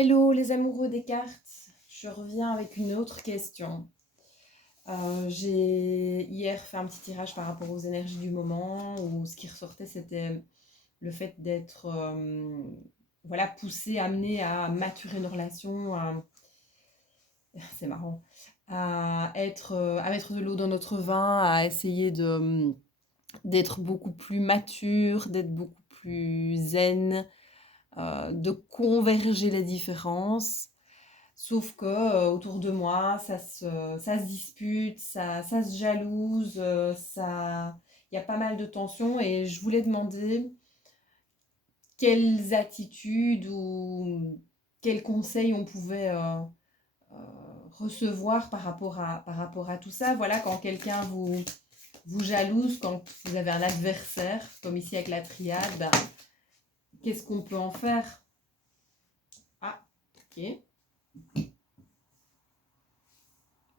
Hello les amoureux des cartes, je reviens avec une autre question. J'ai hier fait un petit tirage par rapport aux énergies du moment où ce qui ressortait c'était le fait d'être voilà, poussé, amené à maturer une relation, c'est marrant, à mettre de l'eau dans notre vin, à essayer d'être beaucoup plus mature, d'être beaucoup plus zen, de converger les différences. Sauf que autour de moi, ça se dispute, ça se jalouse, il y a pas mal de tensions et je voulais demander quelles attitudes ou quels conseils on pouvait recevoir par rapport à tout ça. Voilà, quand quelqu'un vous jalouse, quand vous avez un adversaire, comme ici avec la triade, ben, qu'est-ce qu'on peut en faire? Ah, ok.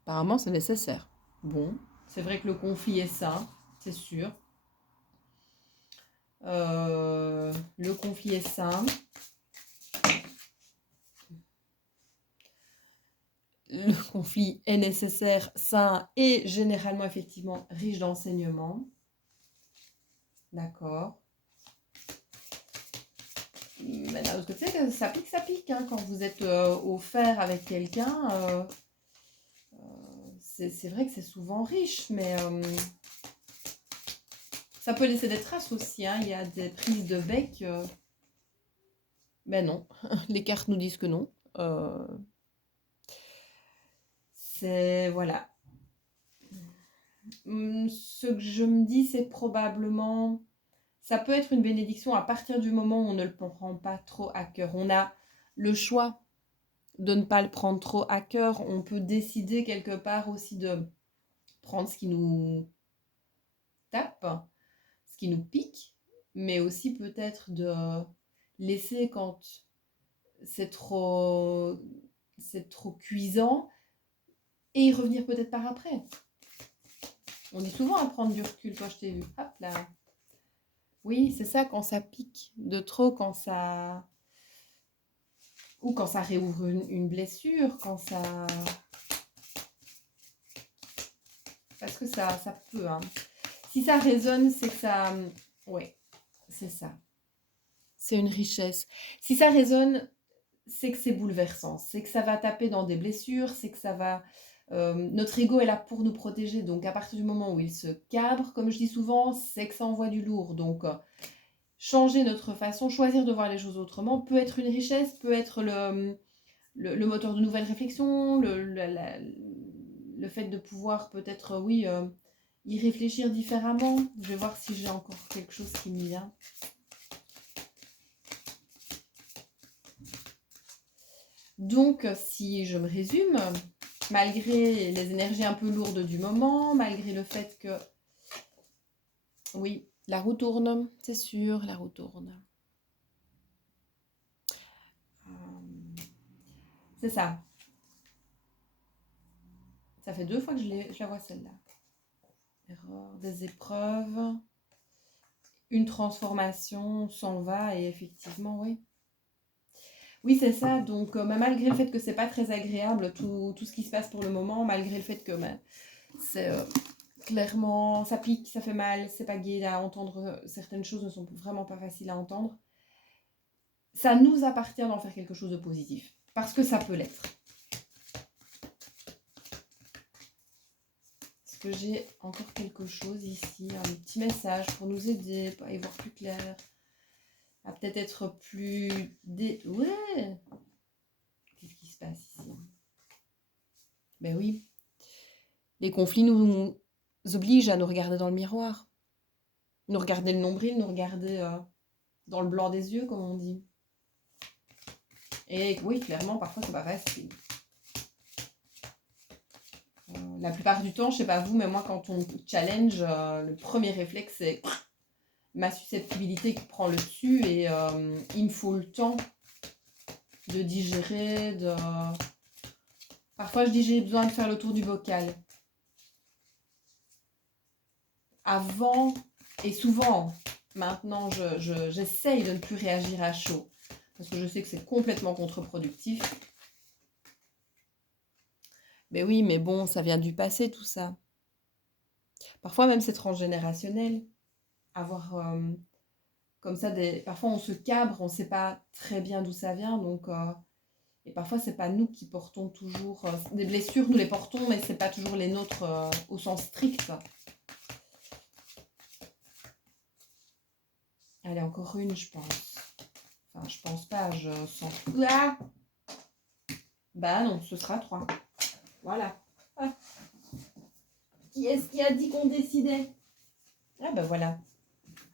Apparemment, c'est nécessaire. Bon, c'est vrai que le conflit est sain, c'est sûr. Le conflit est sain. Le conflit est nécessaire, sain et généralement, effectivement, riche d'enseignements. D'accord. Mais d'un autre côté, ça pique. Hein, quand vous êtes au fer avec quelqu'un, c'est vrai que c'est souvent riche, mais ça peut laisser des traces aussi. Hein. Il y a des prises de bec. Mais non, les cartes nous disent que non. C'est voilà. Ce que je me dis, c'est probablement, ça peut être une bénédiction à partir du moment où on ne le prend pas trop à cœur. On a le choix de ne pas le prendre trop à cœur. On peut décider quelque part aussi de prendre ce qui nous tape, ce qui nous pique, mais aussi peut-être de laisser quand c'est trop, c'est trop cuisant et y revenir peut-être par après. On dit souvent à prendre du recul quand je t'ai vu. Hop là. Oui, c'est ça, quand ça pique de trop, quand ça... Ou quand ça réouvre une blessure, quand ça... Parce que ça peut, hein. Si ça résonne, c'est que ça... Ouais, c'est ça. C'est une richesse. Si ça résonne, c'est que c'est bouleversant. C'est que ça va taper dans des blessures, c'est que ça va... notre ego est là pour nous protéger. Donc, à partir du moment où il se cabre, comme je dis souvent, c'est que ça envoie du lourd. Donc... changer notre façon, choisir de voir les choses autrement peut être une richesse, peut être le moteur de nouvelles réflexions, le fait de pouvoir peut-être, oui, y réfléchir différemment. Je vais voir si j'ai encore quelque chose qui me vient. Donc, si je me résume, malgré les énergies un peu lourdes du moment, malgré le fait que, oui, la roue tourne, c'est sûr, la roue tourne. C'est ça. Ça fait 2 fois que je la vois celle-là. Erreur, des épreuves, une transformation s'en va et effectivement, oui. Oui, c'est ça. Donc, malgré le fait que c'est pas très agréable, tout ce qui se passe pour le moment, malgré le fait que c'est clairement, ça pique, ça fait mal, c'est pas gai à entendre, certaines choses ne sont vraiment pas faciles à entendre, ça nous appartient d'en faire quelque chose de positif. Parce que ça peut l'être. Est-ce que j'ai encore quelque chose ici, un petit message pour nous aider à y voir plus clair, à peut-être être plus... Ouais. Qu'est-ce qui se passe ici? Ben oui. Les conflits nous obligent à nous regarder dans le miroir. Nous regarder le nombril, nous regarder dans le blanc des yeux, comme on dit. Et oui, clairement, parfois, c'est pas facile. La plupart du temps, je sais pas vous, mais moi, quand on challenge, le premier réflexe, c'est ma susceptibilité qui prend le dessus et il me faut le temps de digérer, de... Parfois, je dis j'ai besoin de faire le tour du bocal. Avant, et souvent, maintenant, j'essaye de ne plus réagir à chaud. parce que je sais que c'est complètement contre-productif. Mais oui, mais bon, ça vient du passé tout ça. Parfois même c'est transgénérationnel. Avoir comme ça parfois on se cabre, on ne sait pas très bien d'où ça vient, donc et parfois c'est pas nous qui portons toujours des blessures, nous les portons, mais c'est pas toujours les nôtres au sens strict. Allez, encore une, je pense. Enfin, je pense pas, je sens. Ah, bah non, ce sera 3. Voilà. Ah. Qui est-ce qui a dit qu'on décidait? Ah ben voilà,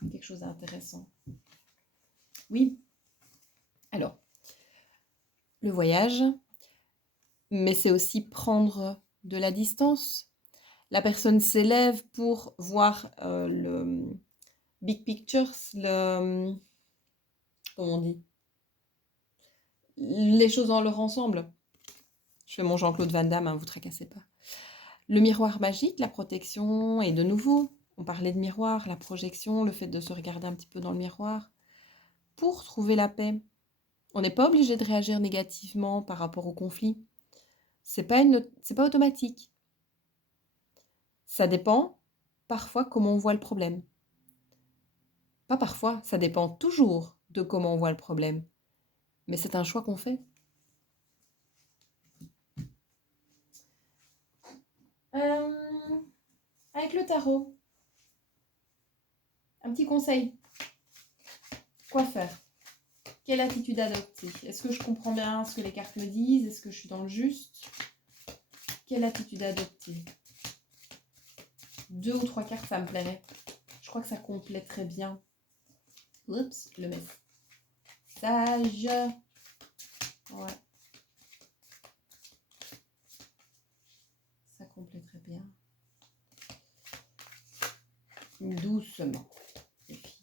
quelque chose d'intéressant. Oui. Alors, le voyage, mais c'est aussi prendre de la distance. La personne s'élève pour voir le big pictures, comment on dit, les choses dans leur ensemble. Je fais mon Jean-Claude Van Damme, hein, vous tracassez pas. Le miroir magique, la protection, et de nouveau, on parlait de miroir, la projection, le fait de se regarder un petit peu dans le miroir, pour trouver la paix. On n'est pas obligé de réagir négativement par rapport au conflit. C'est pas automatique. Ça dépend parfois comment on voit le problème. Pas parfois, ça dépend toujours de comment on voit le problème. Mais c'est un choix qu'on fait. Avec le tarot, un petit conseil. Quoi faire? Quelle attitude adopter? Est-ce que je comprends bien ce que les cartes me disent? Est-ce que je suis dans le juste? Quelle attitude adopter? 2 ou 3 cartes, ça me plairait. Je crois que ça compléterait bien. Oups, le message. Ouais. Ça compléterait bien. Doucement.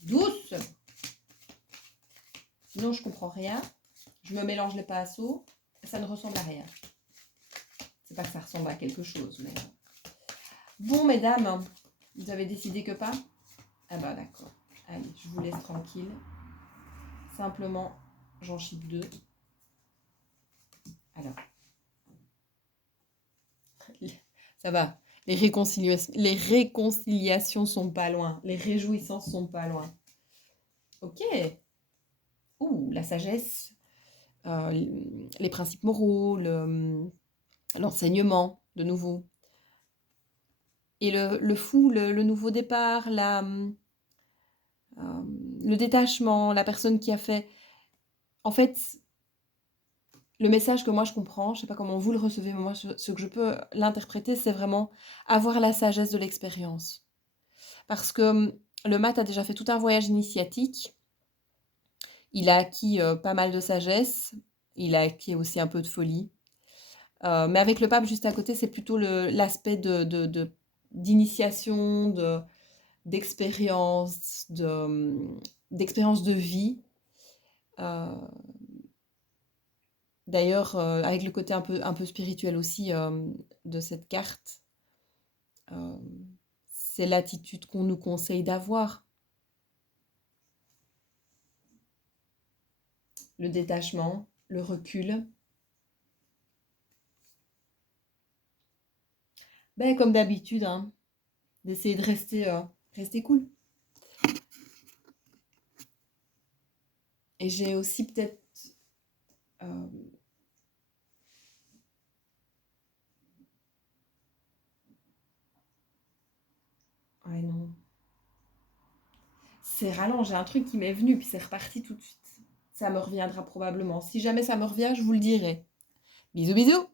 Doucement. Sinon, je comprends rien. Je me mélange les pinceaux. Ça ne ressemble à rien. C'est pas que ça ressemble à quelque chose, mais... Bon, mesdames, vous avez décidé que pas? Ah bah d'accord. Allez, je vous laisse tranquille. Simplement, j'en chipe 2. Alors. Ça va. Les réconciliations sont pas loin. Les réjouissances sont pas loin. Ok. Ouh, la sagesse. Les principes moraux. L'enseignement, de nouveau. Et le fou, le nouveau départ, le détachement, la personne qui a fait... En fait, le message que moi je comprends, je ne sais pas comment vous le recevez, mais moi ce que je peux l'interpréter, c'est vraiment avoir la sagesse de l'expérience. Parce que le mat a déjà fait tout un voyage initiatique. Il a acquis pas mal de sagesse. Il a acquis aussi un peu de folie. Mais avec le pape juste à côté, c'est plutôt l'aspect d'initiation, d'expérience, d'expérience de vie. D'ailleurs, avec le côté un peu spirituel aussi de cette carte, c'est l'attitude qu'on nous conseille d'avoir. Le détachement, le recul. Ben, comme d'habitude, hein, d'essayer de rester cool. Et j'ai aussi peut-être... Ouais, non. C'est ralent, j'ai un truc qui m'est venu, puis c'est reparti tout de suite. Ça me reviendra probablement. Si jamais ça me revient, je vous le dirai. Bisous, bisous!